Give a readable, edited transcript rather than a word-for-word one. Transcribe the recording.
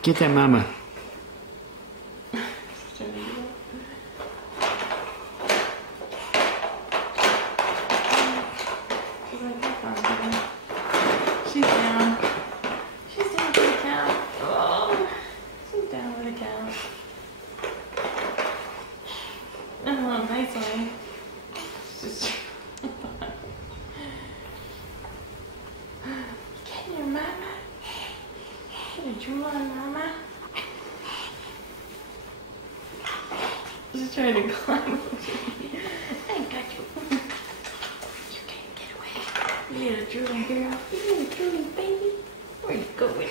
Get that mama. She's down. She's down for the count. Oh, she's down for the count. Oh, nice one. Just getting your mama. Get a drool on mama. Just trying to climb over you. I got you. You can't get away. You little drooling girl. You little drooling baby. Where you going?